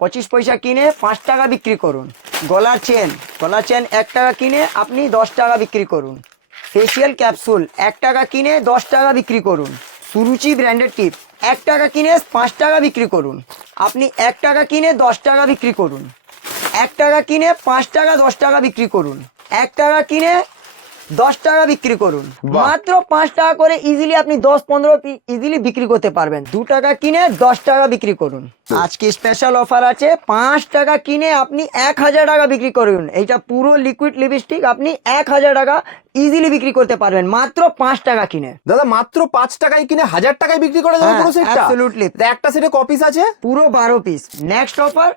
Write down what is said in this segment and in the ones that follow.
পঁচিশ পয়সা কিনে পাঁচ টাকা বিক্রি করুন। গলার চেন গলার চেন এক টাকা কিনে আপনি দশ টাকা বিক্রি করুন। ফেসিয়াল ক্যাপসুল এক টাকা কিনে দশ টাকা বিক্রি করুন। সুরুচি ব্র্যান্ডেড টিপ এক টাকা কিনে পাঁচ টাকা বিক্রি করুন। আপনি এক টাকা কিনে দশ টাকা বিক্রি করুন। এক টাকা কিনে পাঁচ টাকা দশ টাকা বিক্রি করুন। এক টাকা কিনে দশ টাকা বিক্রি করুন। মাত্র পাঁচ টাকা করে ইজিলি আপনি দশ পনেরো ইজিলি বিক্রি করতে পারবেন। দু টাকা কিনে দশ টাকা বিক্রি করুন। আজকে স্পেশাল অফার আছে পাঁচ টাকা কিনে আপনি এক হাজার টাকা বিক্রি করুন। এইটা পুরো লিকুইড লিপস্টিক আপনি এক হাজার টাকা ইজিলি বিক্রি করতে পারবেন মাত্র পাঁচ টাকা কিনে। দাদা মাত্র পাঁচ টাকায় কিনে হাজার টাকায় বিক্রি করে দেবো হ্যাঁ, পুরো সেটটা absolutely। একটা সেটে কপিস আছে? পুরো বারো পিস নেক্সট অফার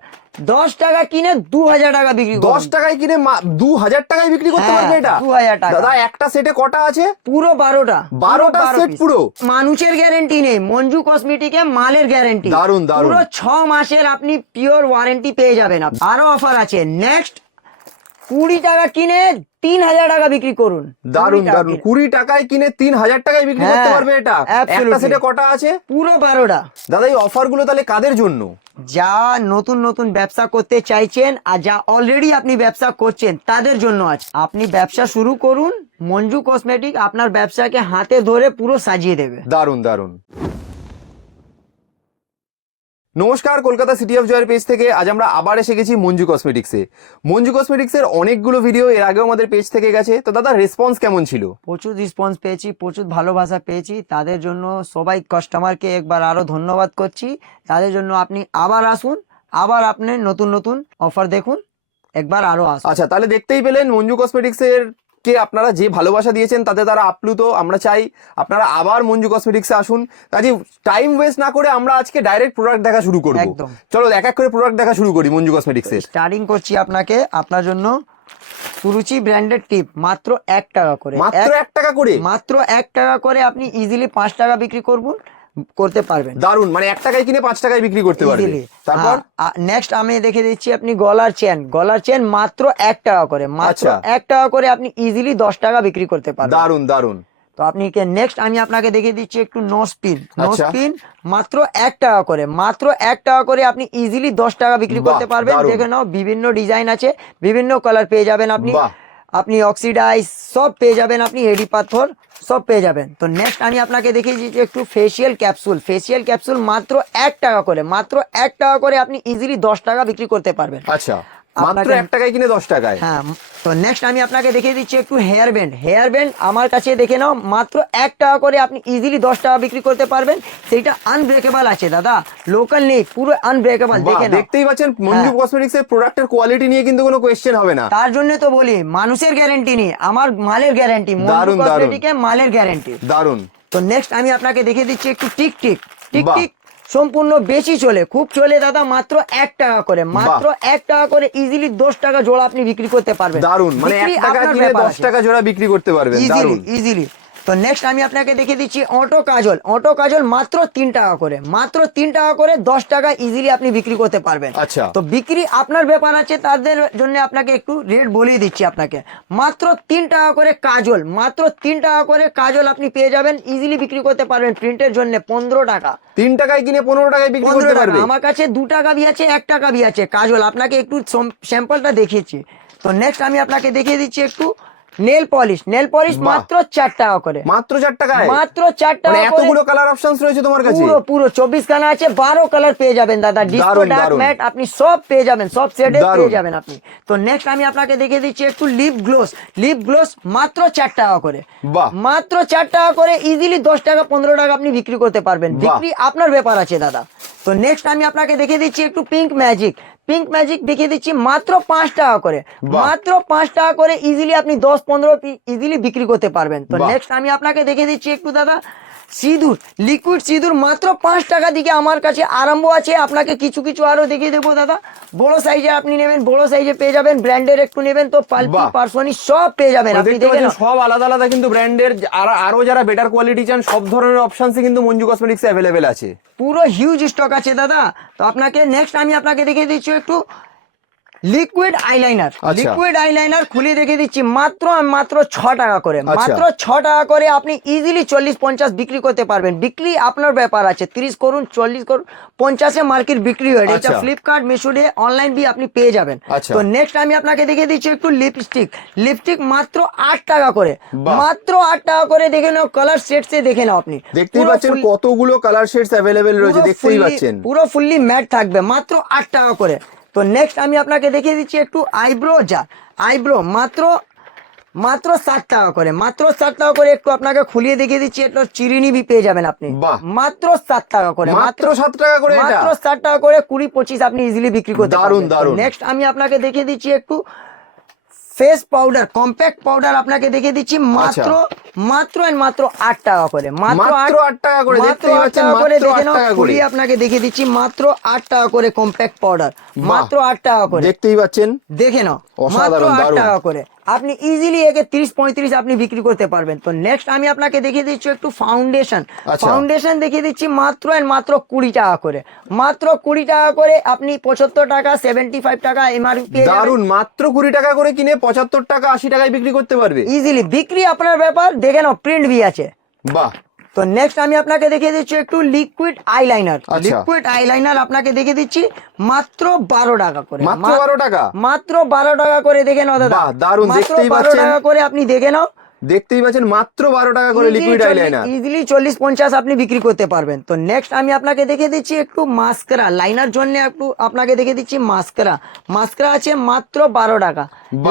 দশ টাকা কিনে দু হাজার টাকা বিক্রি দশ টাকায় কিনে দু হাজার টাকায় বিক্রি করতে হ্যাঁ, পারবে এটা 2000 টাকা। দাদা একটা সেটে কটা আছে? পুরো বারোটা। বারোটা পুরো পুরো? মানুষের গ্যারেন্টি নেই। মঞ্জু কসমেটিকে মালের গ্যারেন্টি দারুণ, দারুণ। পুরো ছ মাসের আপনি পিওর ওয়ারেন্টি পেয়ে যাবেন আপনি। আরও অফার আছে। নেক্সট কুড়ি টাকা কিনে তিন হাজার টাকা বিক্রি করুন। দারুণ 20 দারুণ কুড়ি টাকায় কিনে তিন হাজার টাকায় বিক্রি করতে হ্যাঁ, পারবে এটা? একটা সেটে কটা আছে? পুরো বারোটা। দাদা এই অফারগুলো তাহলে কাদের জন্য? যা নতুন নতুন ব্যবসা করতে চাইছেন আর যা অলরেডি আপনি ব্যবসা করছেন, তাদের জন্য আছে আপনি ব্যবসা শুরু করুন, মঞ্জু কসমেটিক আপনার ব্যবসাকে হাতে ধরে পুরো সাজিয়ে দেবে। দারুণ দারুণ নমস্কার কলকাতা সিটি অফ জয়ের পেজ থেকে আজ আমরা আবার এসে গেছি মঞ্জু কসমেটিক্সে মঞ্জু কসমেটিক্সের অনেকগুলো ভিডিও এর আগেও আমাদের পেজ থেকে গেছে। তো দাদা রেসপন্স কেমন ছিল? প্রচুর রেসপন্স পেয়েছি প্রচুর ভালোবাসা পেয়েছি। তাদের জন্য সবাই কাস্টমারকে একবার আরও ধন্যবাদ করছি। তাদের জন্য আপনি আবার আসুন আবার আপনি নতুন নতুন অফার দেখুন একবার আরও আসুন। আচ্ছা তাহলে দেখতেই পেলেন মঞ্জু কসমেটিক্সের কে আপনারা যে ভালোবাসা দিয়েছেন তাতে তারা আপ্লুত আমরা চাই আপনারা আবার মঞ্জু কসমেটিক্সে আসুন। কাজে টাইম ওয়েস্ট না করে আমরা আজকে ডাইরেক্ট প্রোডাক্ট দেখা শুরু করব। চলো এক এক করে প্রোডাক্ট দেখা শুরু করি মঞ্জু কসমেটিক্সের স্টার্টিং করছি আপনাকে আপনার জন্য সুরুচি ব্র্যান্ডেড টিপ মাত্র এক টাকা করে। মাত্র এক টাকা করে? মাত্র এক টাকা করে আপনি ইজিলি পাঁচ টাকা বিক্রি করবেন। করতে পারবেন। দারুণ মানে এক টাকায় কিনে পাঁচ টাকায় বিক্রি করতে পারবে। ইজিলি তারপর? নেক্সট আমি দেখে দিচ্ছি আপনি গলার চেন গলার চেন মাত্র এক টাকা করে মাত্র আচ্ছা। এক টাকা করে আপনি ইজিলি দশ টাকা বিক্রি করতে পারবেন। দারুণ দারুণ তো আপনি নেক্সট আমি আপনাকে দেখিয়ে দিচ্ছি একটু নো স্পিন নো আচ্ছা। স্পিন মাত্র এক টাকা করে মাত্র এক টাকা করে আপনি ইজিলি দশ টাকা বিক্রি করতে পারবেন। দেখে নাও বিভিন্ন ডিজাইন আছে বিভিন্ন কালার পেয়ে যাবেন আপনি। আপনি অক্সিডাইজ সব পেয়ে যাবেন, আপনি হেডি পাথর সব পেয়ে যাবেন। তো নেক্সট আমি আপনাকে দেখিয়ে যে একটু ফেসিয়াল ক্যাপসুল ফেসিয়াল ক্যাপসুল মাত্র এক টাকা করে, মাত্র এক টাকা করে আপনি ইজিলি দশ টাকা বিক্রি করতে পারবেন। আচ্ছা। মাত্র এক টাকায় কিনে দশ টাকায়। হ্যাঁ তো নেক্সট আমি আপনাকে দেখিয়ে দিচ্ছি একটু হেয়ার ব্যান্ড হেয়ার ব্যান্ড আমার কাছে দেখে নাও মাত্র এক টাকা করে আপনি ইজিলি দশ টাকা বিক্রি করতে পারবেন। সেইটা আনব্রেকেবল আছে দাদা। লোকাল নেই পুরো আনব্রেকেবল দেখে নাও। দেখতেই পাচ্ছেন মঞ্জু হ্যাঁ। কসমেটিক্স এর প্রোডাক্টের কোয়ালিটি নিয়ে কিন্তু কোনো কোয়েশ্চেন হবে না। তার জন্য তো বলি মানুষের গ্যারেন্টি নেই আমার মালের গ্যারেন্টি দারুণ, দারুণ। মালের গ্যারেন্টি দারুণ তো নেক্সট আমি আপনাকে দেখিয়ে দিচ্ছি একটু টিক টিক টিক টিক সম্পূর্ণ বেশি চলে। খুব চলে দাদা মাত্র এক টাকা করে। মাত্র এক টাকা করে ইজিলি দশ টাকা জোড়া আপনি বিক্রি করতে পারবেন। দারুণ মানে এক টাকা কিনে দশ টাকা জোড়া বিক্রি করতে পারবেন। ইজিলি দারুণ ইজিলি তো নেক্সট আমি আপনাকে দেখিয়ে দিচ্ছি অটো কাজল। অটো কাজল মাত্র তিন টাকা করে। মাত্র তিন টাকা করে দশ টাকা ইজিলি আপনি বিক্রি করতে পারবেন। আচ্ছা। তো বিক্রি আপনার ব্যাপার আছে তাদের জন্য আপনাকে একটু রেট বলিয়ে দিচ্ছি আপনাকে। মাত্র তিন টাকা করে কাজল মাত্র তিন টাকা করে কাজল আপনি পেয়ে যাবেন ইজিলি বিক্রি করতে পারবেন প্রিন্টের জন্য পনেরো টাকা। তিন টাকায় কিনে পনেরো টাকায় বিক্রি করতে পারবে? আমার কাছে দু টাকা বি আছে এক টাকা বি আছে। কাজল আপনাকে একটু স্যাম্পলটা দেখিয়েছি। তো নেক্সট আমি আপনাকে দেখিয়ে দিচ্ছি একটু। নেল পলিশ নেল পলিশ মাত্র চার টাকা করে। মাত্র চার টাকায়? মাত্র চার মানে টাকা করে। এতগুলো কালার অপশনস রয়েছে তোমার কাছে? পুরো পুরো চব্বিশ খানা আছে বারো কালার পেয়ে যাবেন দাদা। ডিসকো ডার্ক ম্যাট আপনি সব পেয়ে যাবেন সব দারুণ। পেয়ে যাবেন আপনি। তো নেক্সট আমি আপনাকে দেখিয়ে দিচ্ছি একটু লিপ গ্লোস লিপ গ্লোস মাত্র চার টাকা করে। বাহ। মাত্র চার টাকা করে ইজিলি দশ টাকা পনেরো টাকা আপনি বিক্রি করতে পারবেন। বিক্রি আপনার ব্যাপার আছে দাদা। তো নেক্সট আমি আপনাকে দেখিয়ে দিচ্ছি একটু পিঙ্ক ম্যাজিক পিঙ্ক ম্যাজিক দেখিয়ে দিচ্ছি মাত্র পাঁচ টাকা করে। মাত্র পাঁচ টাকা করে ইজিলি আপনি দশ পনেরো ইজিলি বিক্রি করতে পারবেন। তো নেক্সট আমি আপনাকে দেখিয়ে দিচ্ছি একটু দাদা। সিঁদুর লিকুইড সিঁদুর মাত্র পাঁচ টাকা দিকে আমার কাছে আরম্ভ আছে। আপনাকে কিছু কিছু আরও দেখিয়ে দেবো দাদা। বড় সাইজে আপনি নেবেন বড় সাইজে পেয়ে যাবেন ব্র্যান্ডের একটু নেবেন তো পাল্পি। পার্সনি সব পেয়ে যাবেন। আপনি দেখতে দেখে পাচ্ছেন নাও। সব আলাদা আলাদা কিন্তু ব্র্যান্ডের আর আরও যারা বেটার কোয়ালিটি চান সব ধরনের অপশনস কিন্তু মঞ্জু কসমেটিক্স অ্যাভেলেবেল আছে। পুরো হিউজ স্টক আছে দাদা। তো আপনাকে নেক্সট আমি আপনাকে দেখিয়ে দিচ্ছি একটু। Liquid eyeliner. লিকুইড আইলাইনার খুলে দেখে দিচ্ছি মাত্র মাত্র ছ টাকা করে। আচ্ছা। মাত্র ছ টাকা করে আপনি ইজিলি চল্লিশ পঞ্চাশ বিক্রি করতে পারবেন। বিক্রি আপনার ব্যাপার আছে। তিরিশ করুন চল্লিশ করুন পঞ্চাশে মার্কেট বিক্রি হয়। এটা। ফ্লিপকার্ট মিশোতে অনলাইন বি আপনি পেয়ে যাবেন। আচ্ছা। তো নেক্সট আমি আপনাকে দেখে দিচ্ছি একটু লিপস্টিক লিপস্টিক মাত্র আট টাকা করে। মাত্র আট টাকা করে দেখে নাও কালার সেটসে দেখে নাও আপনি। দেখতেই পাচ্ছেন কতগুলো কালার শেডস অ্যাভেলেবেল রয়েছে। দেখতেই পাচ্ছেন। পুরো ফুললি ম্যাট থাকবে। মাত্র আট টাকা করে। তো নেক্সট আমি আপনাকে দেখিয়ে দিচ্ছি একটু আইব্রো যা আইব্রো মাত্র মাত্র ষাট টাকা করে মাত্র ষাট টাকা করে একটু আপনাকে খুলিয়ে দেখিয়ে দিচ্ছি একটু চিরিনি বি পেয়ে যাবেন আপনি। মাত্র ষাট টাকা করে মাত্র সাত টাকা করে মাত্র ষাট টাকা করে কুড়ি পঁচিশ আপনি ইজিলি বিক্রি করতে দারুণ দারুণ নেক্সট আমি আপনাকে দেখিয়ে দিচ্ছি একটু ফেস পাউডার কম্প্যাক্ট পাউডার আপনাকে দেখিয়ে দিচ্ছি মাত্র মাত্র এন্ড মাত্র আট টাকা করে মাত্র আচ্ছা। আট টাকা করে, মাত্র দেখতেই আট পাচ্ছেন, টাকা করে দেখে নাও, করে। আপনাকে দেখিয়ে দিচ্ছি মাত্র আট টাকা করে কম্প্যাক্ট পাউডার মাত্র আট টাকা করে দেখতেই পাচ্ছেন দেখে নাও মাত্র আট। টাকা করে আপনি ইজিলি একে তিরিশ পঁয়ত্রিশ আপনি বিক্রি করতে পারবেন। তো নেক্সট আমি আপনাকে দেখিয়ে দিচ্ছি একটু ফাউন্ডেশন আচ্ছা। ফাউন্ডেশন দেখিয়ে দিচ্ছি মাত্র অ্যান্ড মাত্র কুড়ি টাকা করে। মাত্র কুড়ি টাকা করে আপনি পঁচাত্তর টাকা সেভেন্টি ফাইভ টাকা এমআরপি দারুণ মাত্র কুড়ি টাকা করে কিনে পঁচাত্তর টাকা আশি টাকায় বিক্রি করতে পারবে। ইজিলি বিক্রি আপনার ব্যাপার দেখে নাও প্রিন্ট বি আছে। বাহ। তো নেক্সট আমি আপনাকে দেখিয়ে দিচ্ছি একটু লিকুইড আইলাইনার। লিকুইড আইলাইনার আপনাকে দেখিয়ে দিচ্ছি মাত্র বারো টাকা করে। মাত্র বারো টাকা? মাত্র বারো টাকা করে দেখে নাও দাদা। মাত্র দেখতেই বারো টাকা করে আপনি দেখে নাও। দেখতেই পাচ্ছেন মাত্র বারো টাকা করে লিকুইড আইলাইনার ইজিলি চল্লিশ পঞ্চাশ আপনি বিক্রি করতে পারবেন। তো নেক্সট আমি আপনাকে দেখে দিচ্ছি একটু মাস্করা লাইনার জন্য একটু আপনাকে দেখে দিচ্ছি মাস্করা মাস্করা আছে মাত্র বারো টাকা।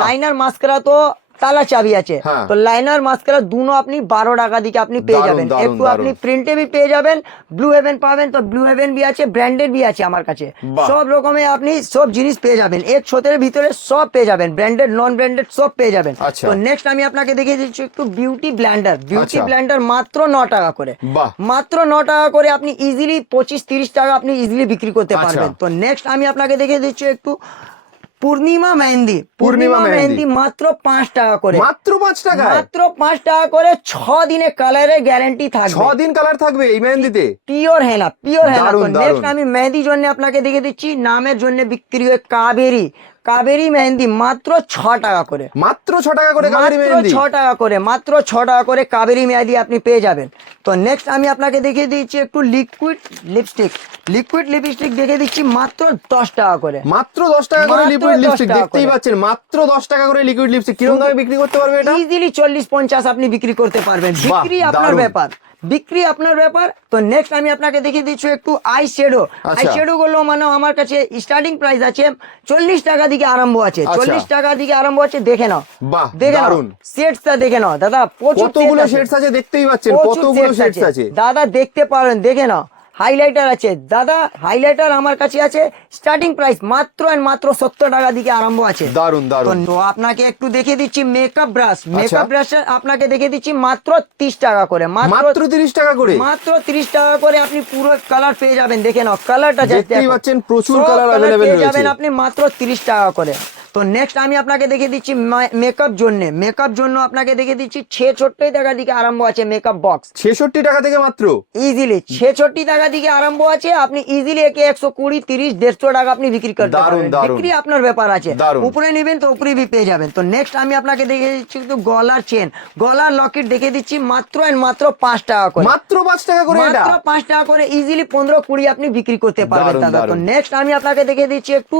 লাইনার মাস্করা তো তালা চাবি আছে হ্যাঁ। তো লাইনার মাস্করা দুনো আপনি বারো টাকা দিকে আপনি পেয়ে যাবেন একটু আপনি। প্রিন্টে বি পেয়ে যাবেন ব্লু হেভেন পাবেন তো ব্লু হেভেন বি আছে ব্র্যান্ডেড বি আছে আমার কাছে। সব রকমের আপনি সব জিনিস পেয়ে যাবেন এক ছোটের ভিতরে সব পেয়ে যাবেন ব্র্যান্ডেড নন ব্র্যান্ডেড সব পেয়ে যাবেন আচ্ছা। তো নেক্সট আমি আপনাকে দেখিয়ে দিচ্ছি একটু বিউটি ব্ল্যান্ডার বিউটি। ব্ল্যান্ডার মাত্র ন টাকা করে মাত্র ন টাকা করে আপনি ইজিলি পঁচিশ তিরিশ টাকা আপনি ইজিলি বিক্রি করতে আচ্ছা। পারবেন তো নেক্সট আমি আপনাকে দেখিয়ে দিচ্ছি একটু পূর্ণিমা মেহেন্দি। পূর্ণিমা মেহেন্দি। মাত্র পাঁচ টাকা করে। মাত্র পাঁচ টাকা মাত্র পাঁচ টাকা করে ছ দিনে কালারের গ্যারান্টি ছ থাকবে দিন কালার থাকবে এই মেহেন্দিতে? Pure henna pure henna next আমি মেহেদির জন্য আপনাকে দেখে দিচ্ছি নামের জন্য বিক্রি হয় কাবেরি। কাবেরি মেহেন্দি মাত্র ছ টাকা করে। মাত্র ছ টাকা করে কাবেরি মেহেন্দি? ছ টাকা করে মাত্র ছ টাকা করে কাবেরি মেহেদি আপনি পেয়ে যাবেন। তো নেক্সট আমি আপনাকে দেখিয়ে দিচ্ছি একটু লিকুইড লিপস্টিক লিকুইড লিপস্টিক দেখে দিচ্ছি মাত্র দশ টাকা করে। মাত্র দশ টাকা করে লিকুইড লিপস্টিক দেখতেই। পাচ্ছেন মাত্র দশ টাকা করে লিকুইড লিপস্টিক কীরকম দামে বিক্রি করতে পারবে এটা? ইজিলি চল্লিশ পঞ্চাশ আপনি বিক্রি করতে পারবেন। বিক্রি আপনার ব্যাপার। বিক্রি আপনার ব্যাপার। তো নেক্সট আমি আপনাকে দেখিয়ে দিচ্ছি একটু আই শেডো আই। শেডো গুলো মানে আমার কাছে স্টার্টিং প্রাইস আছে চল্লিশ টাকা দিকে আরম্ভ আছে। আচ্ছা। চল্লিশ টাকা দিকে আরম্ভ আছে দেখে নাও। দেখে নাও। সেটস সেটসটা দেখে নাও। দাদা প্রচুর কতগুলো সেটস আছে। দেখতেই পাচ্ছেন কতগুলো সেটস আছে। দাদা দেখতে পারেন দেখে নাও। হাইলাইটার আছে। দাদা হাইলাইটার আমার কাছে আছে। স্টার্টিং প্রাইস মাত্র and মাত্র সত্তর টাকা দিকে আরম্ভ আছে। দারুণ দারুণ নো, আপনাকে একটু দেখে দিচ্ছি মেকআপ ব্রাশ। মেকআপ ব্রাশ আপনাকে দেখে দিচ্ছি মাত্র তিরিশ টাকা করে। মাত্র তিরিশ টাকা করে? মাত্র তিরিশ টাকা করে আপনি পুরো কালার পেয়ে যাবেন। দেখে নাও কালারটা দেখতেই পাচ্ছেন, প্রচুর available পেয়ে যাবেন আপনি মাত্র তিরিশ টাকা করে। তো নেক্সট আমি আপনাকে দেখিয়ে দিচ্ছি মেকআপ জন্য। মেকআপ জন্য আপনাকে দেখিয়ে দিচ্ছি ছে ছোট্টই টাকা দিকে আরম্ভ আছে মেকআপ বক্স ছেষট্টি টাকা থেকে মাত্র? ইজিলি ছেষট্টি টাকা দিকে আরম্ভ আছে আপনি ইজিলি একে একশো কুড়ি তিরিশ দেড়শো টাকা আপনি বিক্রি করতে পারবেন। বিক্রি আপনার ব্যাপার আছে। উপরে নেবেন তো উপরে বি পেয়ে যাবেন। তো নেক্সট আমি আপনাকে দেখে দিচ্ছি একটু গলার চেন গলার লকেট দেখে দিচ্ছি মাত্র and মাত্র পাঁচ টাকা করে। মাত্র পাঁচ টাকা করে মাত্র পাঁচ টাকা করে ইজিলি পনেরো কুড়ি আপনি বিক্রি করতে পারবেন দাদা। তো নেক্সট আমি আপনাকে দেখে দিচ্ছি একটু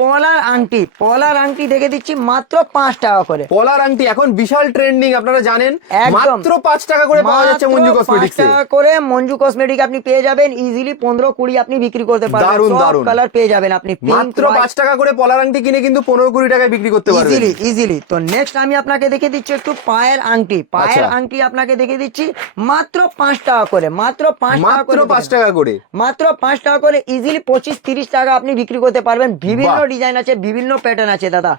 পলার আংটি। পলার আংটি দেখে দিচ্ছি মাত্র পাঁচ টাকা করে। পলার আংটি এখন বিশাল ট্রেন্ডিং আপনারা জানেন। মাত্র পাঁচ টাকা করে পাওয়া যাচ্ছে মঞ্জু কসমেটিক্স টাকা করে মঞ্জু কসমেটিক আপনি পেয়ে যাবেন ইজিলি পনেরো কুড়ি আপনি বিক্রি করতে পারবেন। দারুণ, সব দারুণ। কালার পেয়ে যাবেন আপনি মাত্র পাঁচ টাকা করে পলার আংটি কিনে কিন্তু পনেরো কুড়ি টাকায় বিক্রি করতে পারবেন। ইজিলি ইজিলি তো নেক্সট আমি আপনাকে দেখে দিচ্ছি একটু পায়ের আংটি। পায়ের আচ্ছা। আংটি আপনাকে দেখে দিচ্ছি মাত্র পাঁচ টাকা করে মাত্র পাঁচ টাকা করে পাঁচ টাকা করে। মাত্র পাঁচ টাকা করে ইজিলি পঁচিশ তিরিশ টাকা আপনি বিক্রি করতে পারবেন। বিভিন্ন ডিজাইন আছে বিভিন্ন প্যাটার্ন আছে। দাদা।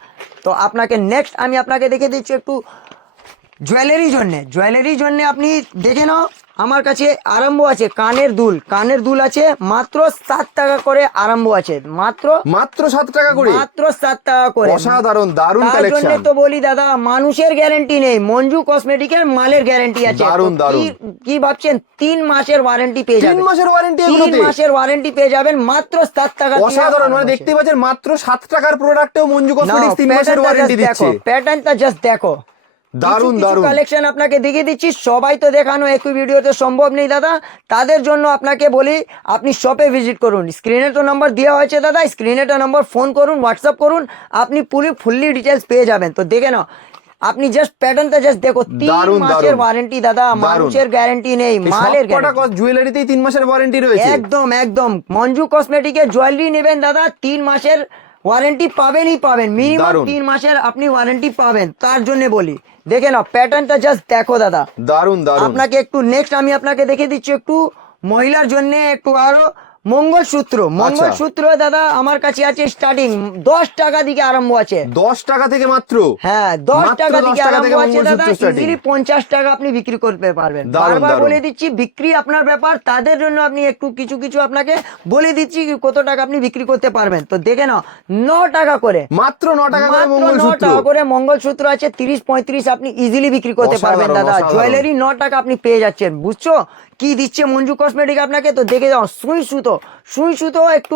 তো আপনাকে নেক্সট আমি আপনাকে দেখে দিচ্ছি একটু জুয়েলারি জন্য। জুয়েলারি জন্য আপনি দেখে নাও আমার কাছে আরম্ভ আছে কানের দুল। কানের দুল আছে মাত্র সাত টাকা করে আরম্ভ আছে। মাত্র মাত্র সাত টাকা করে? মাত্র সাত টাকা করে। অসাধারণ দারুণ কালেকশন তো বলি দাদা মানুষের গ্যারান্টি নেই। মঞ্জু কসমেটিকের মালের গ্যারান্টি আছে। দারুণ, দারুণ। কি- ভাবছেন? তিন মাসের ওয়ারেন্টি পেয়ে যাবেন। তিন মাসের ওয়ারেন্টি তিন মাসের ওয়ারেন্টি পেয়ে যাবেন মাত্র সাত টাকা অসাধারণ মানে দেখতে পাচ্ছেন মাত্র সাত টাকার প্রোডাক্টেও মঞ্জু কসমেটিক্স তিন মাসের ওয়ারেন্টি দিচ্ছে। প্যাটার্নটা জাস্ট দেখো। দারুণ, দারুণ। কালেকশন আপনাকে দেখিয়ে দিচ্ছি। সবাই তো দেখানো একই ভিডিওতে সম্ভব নেই দাদা। তাদের জন্য আপনাকে বলি আপনি শপে ভিজিট করুন। স্ক্রিনে তো নাম্বার দেওয়া হয়েছে দাদা। স্ক্রিনে তো নাম্বার ফোন করুন হোয়াটসঅ্যাপ করুন। আপনি পুরো ফুললি ডিটেলস পেয়ে যাবেন। তো দেখে নাও আপনি জাস্ট প্যাটার্নটা জাস্ট দেখো তিন মাসের ওয়ারেন্টি দাদা। মানুষের গ্যারান্টি নেই মালের গ্যারান্টি জুয়েলারিতেই তিন মাসের ওয়ারেন্টি রয়েছে। একদম একদম। মঞ্জু কসমেটিকের জুয়েলারি নেবেন দাদা। তিন মাসের ওয়ারেন্টি পাবেনই পাবেন। মিনিমাম তিন মাসের আপনি ওয়ারেন্টি পাবেন। তার জন্য বলি দেখে নাও প্যাটার্নটা জাস্ট দেখো দাদা। দারুণ দারুণ আপনাকে একটু নেক্সট আমি আপনাকে দেখে দিচ্ছি একটু মহিলার জন্য একটু আরও মঙ্গলসূত্র মঙ্গলসূত্র দাদা আমার কাছে আছে স্টার্টিং দশ টাকা দিকে আরম্ভ আছে। দশ টাকা থেকে মাত্র? হ্যাঁ দশ টাকা 10 দিকে আরম্ভ আছে দাদা ইজিলি পঞ্চাশ টাকা আপনি বিক্রি করতে পারবেন। বারবার বলে দিচ্ছি বিক্রি আপনার ব্যাপার তাদের জন্য আপনি একটু কিছু কিছু আপনাকে বলে দিচ্ছি কত টাকা আপনি বিক্রি করতে পারবেন। তো দেখে নাও ন টাকা করে। মাত্র ন টাকা মাত্র ন টাকা করে মঙ্গলসূত্র আছে তিরিশ পঁয়ত্রিশ আপনি ইজিলি বিক্রি করতে পারবেন দাদা। জুয়েলারি ন টাকা আপনি পেয়ে যাচ্ছেন বুঝছ? কি দিচ্ছে মঞ্জু কসমেটিক আপনাকে? তো দেখে যাও সুই সুতো। সুই সুতো একটু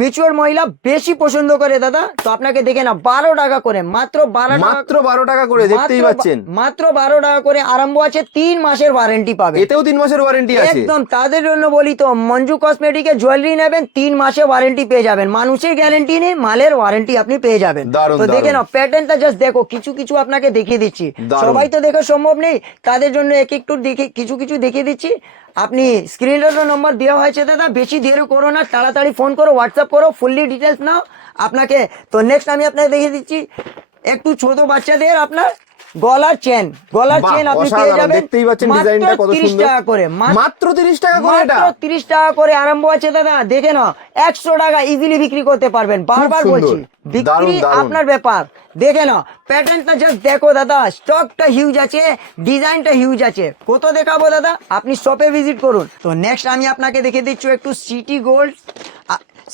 মিচুয়ার মহিলা বেশি পছন্দ করে দাদা। তো আপনাকে দেখে না বারো টাকা করে মাত্র বারো মাত্র বারো টাকা করে দেখতেই পাচ্ছেন। মাত্র বারো টাকা করে আরম্ভ আছে তিন মাসের ওয়ারেন্টি পাবে এতেও তিন মাসের ওয়ারেন্টি আছে। একদম তাদের জন্য বলি তো মঞ্জু কসমেটিকে জুয়েলারি নেবেন তিন মাসে ওয়ারেন্টি পেয়ে যাবেন। মানুষের গ্যারেন্টি নেই মালের ওয়ারেন্টি আপনি পেয়ে যাবেন। তো দেখে না প্যাটার্নটা জাস্ট দেখো কিছু কিছু আপনাকে দেখিয়ে দিচ্ছি। সবাই তো দেখা সম্ভব নেই তাদের জন্য এক একটু দেখে কিছু কিছু দেখিয়ে দিচ্ছি। আপনি স্ক্রিনের নম্বর দেওয়া হয়েছে দাদা, বেশি দেরি করো না, তাড়াতাড়ি ফোন করো হোয়াটসঅ্যাপ করো ফুললি ডিটেলস নাও। আপনাকে, তো নেক্সট আমি আপনাকে দেখিয়ে দিচ্ছি, একটু ছোট বাচ্চাদের আপনার গলার চেন গলার চেন আপনি পেয়ে যাবেন দেখতেই পাচ্ছেন ডিজাইনটা কত 30 সুন্দর টাকা করে মাত্র মাত্র তিরিশ টাকা করে এটা? মাত্র তিরিশ টাকা করে আরম্ভ আছে দাদা দেখে নাও একশো টাকা ইজিলি বিক্রি করতে পারবেন বারবার বলছি বিক্রি। আপনার ব্যাপার। দেখে নাও প্যাটার্নটা জাস্ট দেখো দাদা স্টকটা হিউজ আছে ডিজাইনটা হিউজ আছে। কত দেখাবো দাদা? আপনি শপে ভিজিট করুন। তো নেক্সট আমি আপনাকে দেখে দিচ্ছি একটু সিটি গোল্ড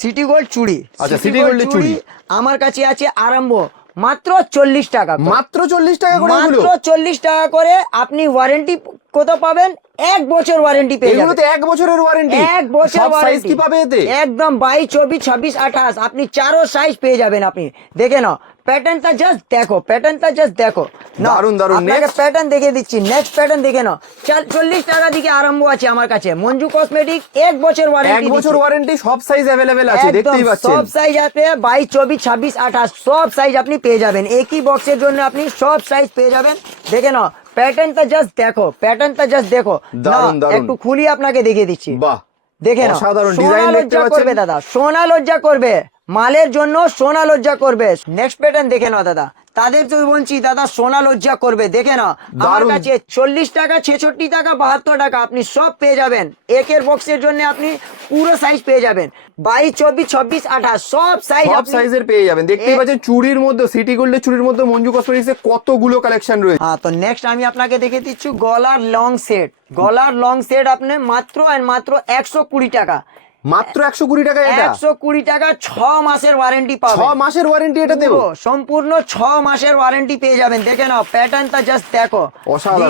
সিটি গোল্ড চুড়ি। আচ্ছা, সিটি এর চুড়ি। আমার কাছে আছে আরম্ভ। মাত্র চল্লিশ টাকা মাত্র চল্লিশ টাকা করে মাত্র চল্লিশ টাকা করে আপনি ওয়ারেন্টি কত পাবেন? এক বছর ওয়ারেন্টি পেয়ে যাবেন। এগুলোতে এক বছরের ওয়ারেন্টি এক বছর সাইজ কি পাবে এতে? একদম বাইশ চব্বিশ ছাব্বিশ আঠাশ। আপনি চারো সাইজ পেয়ে যাবেন আপনি। দেখে নাও প্যাটার্নটা জাস্ট দেখো প্যাটার্নটা জাস্ট দেখো। নাও, দারুণ, দারুণ। আপনাকে? প্যাটার্ন দেখে দিচ্ছি নেক্সট প্যাটার্ন দেখে নাও। চাল- চল্লিশ টাকা দিকে আরম্ভ আছে আমার কাছে। মঞ্জু কসমেটিক এক বছর ওয়ারেন্টি এক বছর ওয়ারেন্টি সব সাইজ অ্যাভেলেবেল আছে দেখতেই পাচ্ছেন। সব সাইজ আছে বাইশ চব্বিশ ছাব্বিশ আঠাশ সব সাইজ আপনি পেয়ে যাবেন। একই বক্সের জন্য আপনি সব সাইজ পেয়ে যাবেন। দেখে নাও প্যাটার্নটা জাস্ট দেখো প্যাটার্নটা জাস্ট দেখো। দারুণ, নাও, দারুণ। একটু খুলি আপনাকে দেখিয়ে দিচ্ছি। বাহ দেখে নাও অসাধারণ সোনা ডিজাইন দেখতে লজ্জা করবে পাচ্ছেন দাদা সোনা লজ্জা করবে। মালের জন্য সোনা লজ্জা করবে। নেক্সট প্যাটার্ন দেখে নাও দাদা। তাদের তো বলছি দাদা সোনা লজ্জা করবে। দেখে নাও। আমার। কাছে চল্লিশ টাকা ছেষট্টি টাকা বাহাত্তর টাকা আপনি সব পেয়ে যাবেন। একের বক্সের জন্য আপনি পুরো সাইজ পেয়ে যাবেন। বাইশ চব্বিশ ছাব্বিশ আঠাশ সব সাইজ সব সাইজের পেয়ে যাবেন। দেখতেই পাচ্ছেন চুড়ির মধ্যে সিটি গোল্ডের চুড়ির মধ্যে মঞ্জু কসমেটিক্সে কতগুলো কালেকশন রয়েছে। হ্যাঁ তো নেক্সট আমি আপনাকে দেখে দিচ্ছি গলার লং সেট গলার লং সেট আপনি মাত্র আর মাত্র একশো কুড়ি টাকা। মাত্র একশো কুড়ি টাকা এটা? একশো কুড়ি টাকা ছ মাসের ওয়ারেন্টি ছ মাসের ওয়ারেন্টি এটা দেবো? সম্পূর্ণ ছ মাসের ওয়ারেন্টি পেয়ে যাবেন। দেখে নাও প্যাটার্নটা জাস্ট দেখো।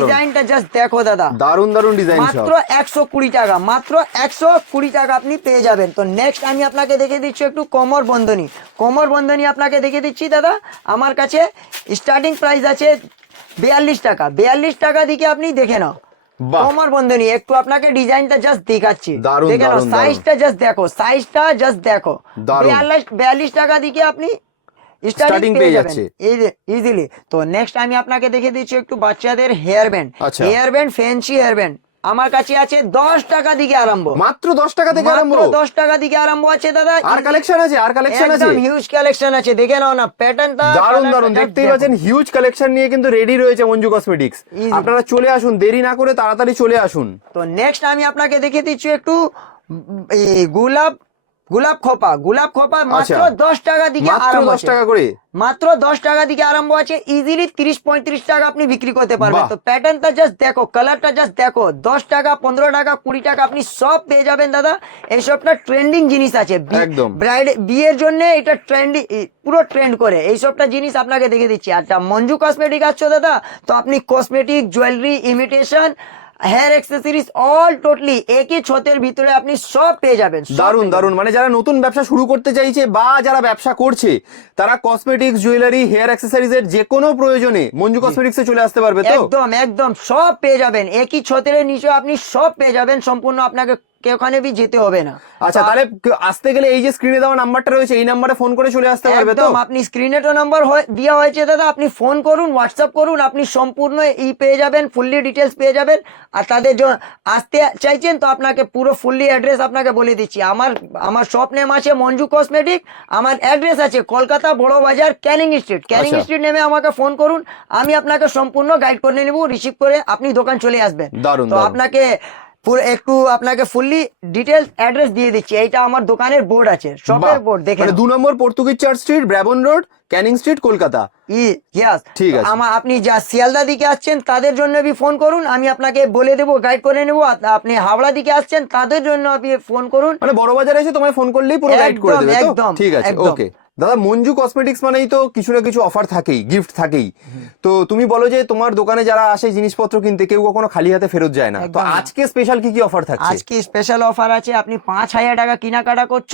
ডিজাইনটা জাস্ট দেখো দাদা। দারুণ দারুণ ডিজাইন মাত্র একশো কুড়ি টাকা মাত্র একশো কুড়ি টাকা আপনি পেয়ে যাবেন। তো নেক্সট আমি আপনাকে দেখে দিচ্ছি একটু কোমর বন্ধনী। কোমর বন্ধনী আপনাকে দেখে দিচ্ছি দাদা। আমার কাছে স্টার্টিং প্রাইস আছে বিয়াল্লিশ টাকা। বিয়াল্লিশ টাকা দিকে আপনি দেখে নাও। কোমর বন্ধনী একটু আপনাকে ডিজাইনটা জাস্ট দেখাচ্ছি। দেখে নাও। সাইজটা জাস্ট দেখো সাইজটা জাস্ট দেখো। বিয়াল্লিশ বিয়াল্লিশ টাকা দিকে আপনি স্টার্টিং পেয়ে পেয়ে যাচ্ছে। ইজিলি তো নেক্সট আমি আপনাকে দেখে দিচ্ছি একটু বাচ্চাদের hair band. Hair band fancy hair band আমার কাছে আছে দশ টাকা দিকে আরম্ভ। মাত্র দশ টাকা থেকে আরম্ভ? দশ টাকা দিকে আরম্ভ আছে দাদা। আর কালেকশন আছে আর কালেকশন আছে? হিউজ কালেকশন আছে দেখে নাও না প্যাটার্ন প্যাটার্নটা দারুণ দারুণ দেখতেই পাচ্ছেন হিউজ কালেকশন নিয়ে কিন্তু রেডি রয়েছে মঞ্জু কসমেটিক্স আপনারা চলে আসুন দেরি না করে তাড়াতাড়ি চলে আসুন। তো নেক্সট আমি আপনাকে দেখিয়ে দিচ্ছি একটু গোলাপ গোলাপ খোপা গোলাপ খোপা মাত্র আচ্ছা। দশ টাকা দিকে আরম্ভ দশ টাকা করে? মাত্র দশ টাকা দিকে আরম্ভ আছে। ইজিলি তিরিশ পঁয়ত্রিশ টাকা আপনি বিক্রি করতে পারবেন। তো প্যাটার্নটা জাস্ট দেখো কালারটা জাস্ট দেখো। দশ টাকা পনেরো টাকা কুড়ি টাকা আপনি সব পেয়ে যাবেন দাদা। এইসবটা ট্রেন্ডিং জিনিস আছে। ব্রাইড বিয়ের জন্য এটা ট্রেন্ডিং পুরো ট্রেন্ড করে। এইসবটা জিনিস আপনাকে দেখে দিচ্ছি। আচ্ছা মঞ্জু কসমেটিক আসছো দাদা? তো আপনি cosmetic jewellery imitation hair accessories all totally একই ছতের ভিতরে আপনি সব পেয়ে যাবেন দারুণ দারুণ মানে যারা নতুন ব্যবসা শুরু করতে চাইছে বা যারা ব্যবসা করছে তারা কসমেটিক্স জুয়েলারি হেয়ার অ্যাক্সেসরিজ এর যে কোনো প্রয়োজনে মঞ্জু কসমেটিক্সে চলে আসতে পারবে তো? একদম একদম সব পেয়ে যাবেন। একই ছতের নিচে আপনি সব পেয়ে যাবেন। সম্পূর্ণ আপনাকে ওখানে বি যেতে হবে না। আচ্ছা তাহলে আসতে গেলে এই যে স্ক্রিনে দেওয়া নাম্বারটা রয়েছে এই নাম্বারে ফোন করে চলে আসতে পারবে তো? আপনি স্ক্রিনে তো নাম্বার দেওয়া হয়েছে দাদা আপনি ফোন করুন হোয়াটসঅ্যাপ করুন আপনি সম্পূর্ণ ই পেয়ে যাবেন ফুললি ডিটেলস পেয়ে যাবেন। আর তাদের আসতে চাইছেন তো আপনাকে পুরো ফুললি অ্যাড্রেস আপনাকে বলে দিচ্ছি। আমার আমার শপ নেম আছে মঞ্জু কসমেটিক আমার অ্যাড্রেস আছে কলকাতা বড় বাজার ক্যানিং স্ট্রিট। ক্যানিং আচ্ছা। স্ট্রিট নেমে আমাকে ফোন করুন আমি আপনাকে সম্পূর্ণ গাইড করে নেব রিসিভ করে আপনি দোকান চলে আসবেন। তো আপনাকে পুরো একটু আপনাকে ফুললি ডিটেলস অ্যাড্রেস দিয়ে দিচ্ছি। এইটা আমার দোকানের বোর্ড আছে। শপের বোর্ড দেখে মানে দু নম্বর Portuguese church street Brabourne road Canning street Kolkata. Yes ঠিক আছে। আমার আপনি যা শিয়ালদা দিকে আসছেন তাদের জন্য বি ফোন করুন আমি আপনাকে বলে দেবো গাইড করে নেব। আপনি হাওড়া দিকে আসছেন তাদের জন্য আপনি ফোন করুন। মানে বড় বাজারে এসে তোমায় ফোন করলেই পুরো গাইড করে দেবে একদম, ঠিক আছে ওকে দাদা মঞ্জু কসমেটিক্স মানেই তো কিছু না কিছু অফার থাকেই গিফট থাকেই। তো তুমি বলো যে তোমার দোকানে যারা আসে জিনিসপত্র কিনতে কেউ কখনো খালি হাতে ফেরত যায় না। তো আজকে স্পেশাল কি কি অফার থাকছে? আজকে স্পেশাল অফার আছে আপনি পাঁচ হাজার টাকা কেনাকাটা করছ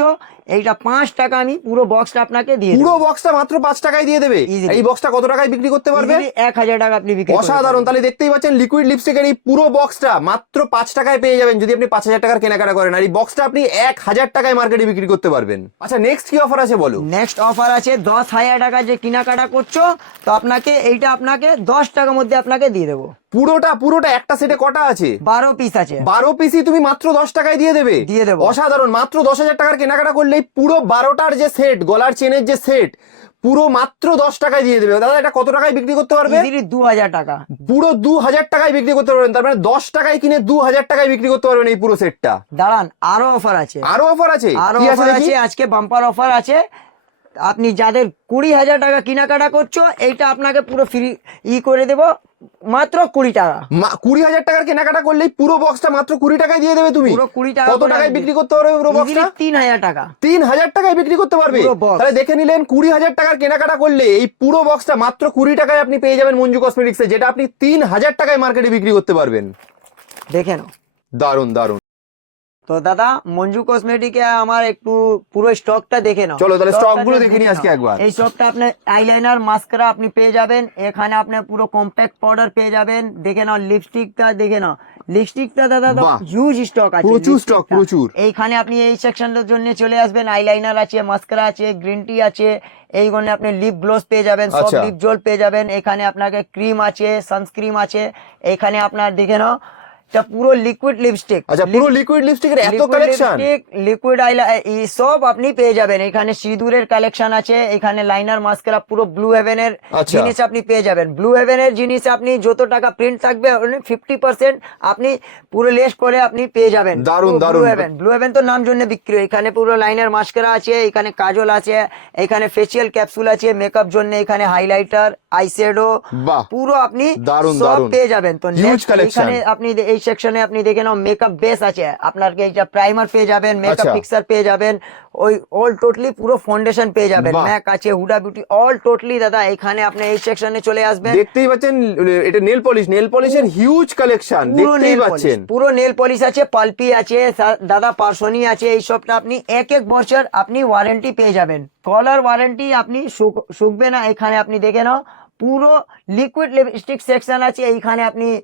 এইটা পাঁচ টাকা আমি পুরো বক্সটা আপনাকে দিয়ে পুরো বক্সটা মাত্র পাঁচ টাকায় দিয়ে দেবে? এই বক্সটা কত টাকায় বিক্রি করতে পারবে? এক হাজার টাকা আপনি বিক্রি অসাধারণ। তাহলে দেখতেই পাচ্ছেন লিকুইড লিপস্টিকের এই পুরো বক্সটা মাত্র পাঁচ টাকায় পেয়ে যাবেন যদি আপনি পাঁচ হাজার টাকার কেনাকাটা করেন। আর এই বক্সটা আপনি এক হাজার টাকায় মার্কেটে বিক্রি করতে পারবেন। আচ্ছা নেক্সট কি অফার আছে বলো? নেক্সট অফার আছে দশ হাজার টাকা যে কেনাকাটা করছ তো আপনাকে এইটা আপনাকে দশ টাকার মধ্যে আপনাকে দিয়ে দেবো। পুরোটা পুরোটা একটা সেটে কটা আছে? বারো পিস আছে। বারো পিসি তুমি মাত্র দশ টাকায় দিয়ে দেবে। দিয়ে দেবো। অসাধারণ মাত্র দশ হাজার টাকার কেনাকাটা করলেই পুরো বারোটার যে সেট গলার চেনের যে সেট পুরো মাত্র দশ টাকায় দিয়ে দেবে। দাদা এটা কত টাকায় বিক্রি করতে পারবে? দু হাজার টাকা। পুরো দু হাজার টাকায় বিক্রি করতে পারবেন। তার মানে দশ টাকায় কিনে দু হাজার টাকায় বিক্রি করতে পারবেন এই পুরো সেটটা দাঁড়ান আরও অফার আছে। আরও অফার আছে? আরও অফার আছে আজকে বাম্পার অফার আছে। আপনি যাদের কুড়ি হাজার টাকা কেনাকাটা করছ এইটা আপনাকে পুরো ফ্রি ই করে দেব মাত্র কুড়ি টাকা। কুড়ি হাজার টাকার কেনাকাটা করলেই পুরো বক্সটা মাত্র কুড়ি টাকায় দিয়ে দেবে তুমি। পুরো কুড়ি টাকা কত টাকায় বিক্রি করতে পারবে পুরো বক্সটা তিন হাজার টাকা। তিন হাজার টাকায় বিক্রি করতে পারবে। তাহলে দেখে নিলেন কুড়ি হাজার টাকার কেনাকাটা করলে এই পুরো বক্সটা মাত্র কুড়ি টাকায় আপনি পেয়ে যাবেন মঞ্জু কসমেটিক্সে যেটা আপনি তিন হাজার টাকায় মার্কেটে বিক্রি করতে পারবেন। দেখে নাও। দারুণ দারুণ তো দাদা মঞ্জু কসমেটিকে আমার একটু পুরো স্টকটা দেখে নাও। চলো, তাহলে stock গুলো দেখে নিই আজকে একবার। এই স্টকটা আপনি আইলাইনার মাস্কারা আপনি পেয়ে যাবেন। এখানে আপনি পুরো কম্প্যাক্ট পাউডার পেয়ে যাবেন। দেখে নাও লিপস্টিকটা দেখে নাও। লিপস্টিকটা দাদা তো হিউজ স্টক আছে প্রচুর লিপস্টিকটা। প্রচুর। এইখানে আপনি এই সেকশনের জন্য চলে আসবেন। আইলাইনার আছে মাস্কারা আছে গ্রিন টি আছে। এই গনে আপনি লিপ গ্লোস পেয়ে যাবেন সব। লিপ জল পেয়ে যাবেন। এখানে আপনাকে ক্রিম আছে সানস্ক্রিম আছে। এখানে আপনার দেখে নাও এটা পুরো লিকুইড লিপস্টিক আচ্ছা পুরো লিকুইড লিপস্টিকের এত কালেকশন লিকুইড আইলা এই সব আপনি পেয়ে যাবেন। এখানে সিঁদুরের কালেকশন আছে এখানে লাইনার মাস্কারা পুরো ব্লু হেভেনের আচ্ছা। জিনিস আপনি পেয়ে যাবেন। ব্লু হেভেনের জিনিস আপনি যত টাকা প্রিন্ট থাকবে ফিফটি পার্সেন্ট আপনি পুরো লেস করে আপনি পেয়ে যাবেন। দারুণ, ব্লু হেভেন ব্লু হেভেন তো নাম জন্য বিক্রি। এখানে পুরো লাইনার মাস্কারা আছে এখানে কাজল আছে এখানে ফেসিয়াল ক্যাপসুল আছে মেকআপ জন্য এখানে হাইলাইটার আইশ্যাডো পুরো আপনি দারুণ, সব পেয়ে যাবেন। তো। এখানে আপনি এই সেকশনে আপনি দেখে নাও মেকআপ বেস আছে। আপনার এইটা প্রাইমার পেয়ে যাবেন মেকআপ আচ্ছা। ফিক্সার পেয়ে যাবেন ওই অল টোটালি পুরো ফাউন্ডেশন পেয়ে যাবেন। বাহ। ম্যাক আছে হুডা বিউটি অল টোটালি দাদা এখানে আপনি এই সেকশনে চলে আসবেন। দেখতেই পাচ্ছেন এটা নেল পলিশ নেল পলিশের হিউজ কালেকশন পুরো দেখতেই নেল পলিশ পাচ্ছেন। পুরো নেল পলিশ আছে পালপি আছে সা- দাদা পার্সনি আছে এই সবটা আপনি এক এক বছর আপনি ওয়ারেন্টি পেয়ে যাবেন। কলার ওয়ারেন্টি আপনি শুক- শুকবে না এখানে আপনি দেখে নাও পুরো লিকুইড লিপস্টিক সেকশন আছে এইখানে আপনি ই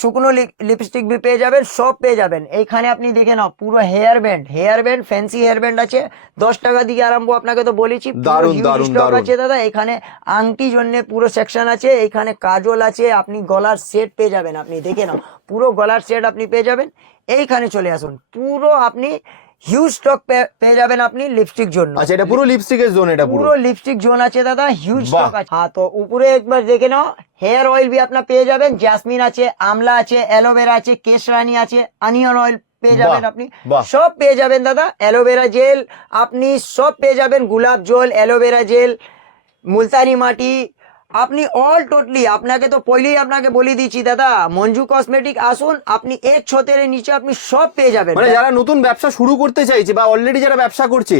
শুকনো লিপস্টিক বি পেয়ে যাবেন সব পেয়ে যাবেন। এইখানে আপনি দেখে নাও পুরো hair band hair band fancy hair band আছে। দশ টাকা দিকে আরম্ভ আপনাকে তো বলেছি। আছে দাদা। এখানে আংটি জন্য পুরো সেকশন আছে এখানে কাজল আছে আপনি গলার সেট পেয়ে যাবেন আপনি দেখে নাও। পুরো গলার সেট আপনি পেয়ে যাবেন। এইখানে চলে আসুন পুরো আপনি হিউজ স্টক পেয়ে যাবেন আপনি লিপস্টিক জন্য। আচ্ছা এটা পুরো লিপস্টিকের জোন এটা পুরো। লিপস্টিক জোন আছে দাদা হিউজ স্টক আছে। হ্যাঁ তো উপরে একবার দেখে নাও হেয়ার অয়েল বি আপনার পেয়ে যাবেন জ্যাসমিন আছে আমলা আছে অ্যালোভেরা আছে কেশরানি আছে অনিয়ন অয়েল পেয়ে যাবেন আপনি। সব পেয়ে যাবেন দাদা অ্যালোভেরা জেল আপনি সব পেয়ে যাবেন গোলাপ জল অ্যালোভেরা জেল মুলতানি মাটি আপনি অল টোটালি আপনাকে তো পয়লেই আপনাকে বলে দিচ্ছি দাদা। মঞ্জু কসমেটিক আসুন আপনি এক ছতের নিচে আপনি সব পেয়ে যাবেন। মানে যারা নতুন ব্যবসা শুরু করতে চাইছে বা অলরেডি যারা ব্যবসা করছে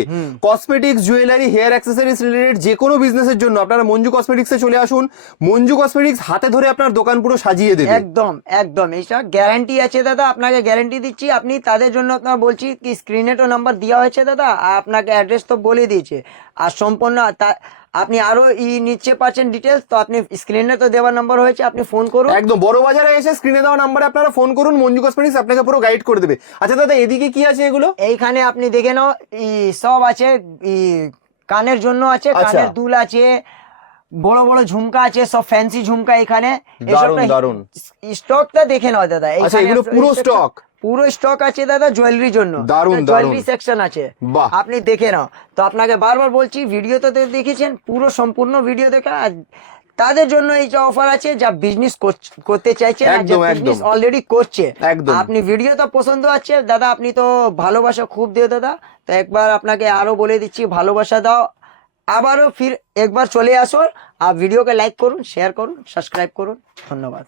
cosmetics jewellery hair accessories related যে কোনো বিজনেসের জন্য আপনারা মঞ্জু কসমেটিক্সে চলে আসুন। মঞ্জু কসমেটিক্স হাতে ধরে আপনার দোকান পুরো সাজিয়ে দেবে। একদম একদম। এইটা গ্যারান্টি আছে দাদা আপনাকে গ্যারান্টি দিচ্ছি। আপনি তাদের জন্য আপনার বলছি কি স্ক্রিনে তো নাম্বার দেওয়া হয়েছে দাদা আপনাকে অ্যাড্রেস তো বলে দিয়েছে। আর সম্পূর্ণ তা আপনি আরও ই নিচ্ছে পাচ্ছেন ডিটেলস তো আপনি স্ক্রিনে তো দেওয়ার নাম্বার হয়েছে আপনি ফোন করুন একদম বড় বাজারে এসে স্ক্রিনে দেওয়া নাম্বারে আপনারা ফোন করুন মঞ্জু কসমেটিক্স আপনাকে পুরো গাইড করে দেবে আচ্ছা দাদা এদিকে কি আছে এগুলো এইখানে আপনি দেখে নাও ই সব আছে ই কানের জন্য আছে আচ্ছা। কানের দুল আছে বড় বড় ঝুমকা আছে সব ফ্যান্সি ঝুমকা এখানে দারুণ দারুণ। স্টকটা দেখে নাও দাদা আচ্ছা, এগুলো পুরো stock? পুরো স্টক আছে দাদা জুয়েলারির জন্য। দারুণ, জুয়েলারি সেকশন আছে। আপনি দেখে নাও। তো আপনাকে বারবার বলছি ভিডিও তো দেখেছেন পুরো সম্পূর্ণ ভিডিও দেখা তাদের জন্য এই যে অফার আছে যা বিজনেস করতে চাইছে বিজনেস অলরেডি করছে। আপনি ভিডিও তো পছন্দ আছে দাদা আপনি তো ভালোবাসা খুব দিও দাদা। তো একবার আপনাকে আরও বলে দিচ্ছি ভালোবাসা দাও। আবারও ফির একবার চলে আসো আর ভিডিওকে লাইক করুন শেয়ার করুন সাবস্ক্রাইব করুন। ধন্যবাদ।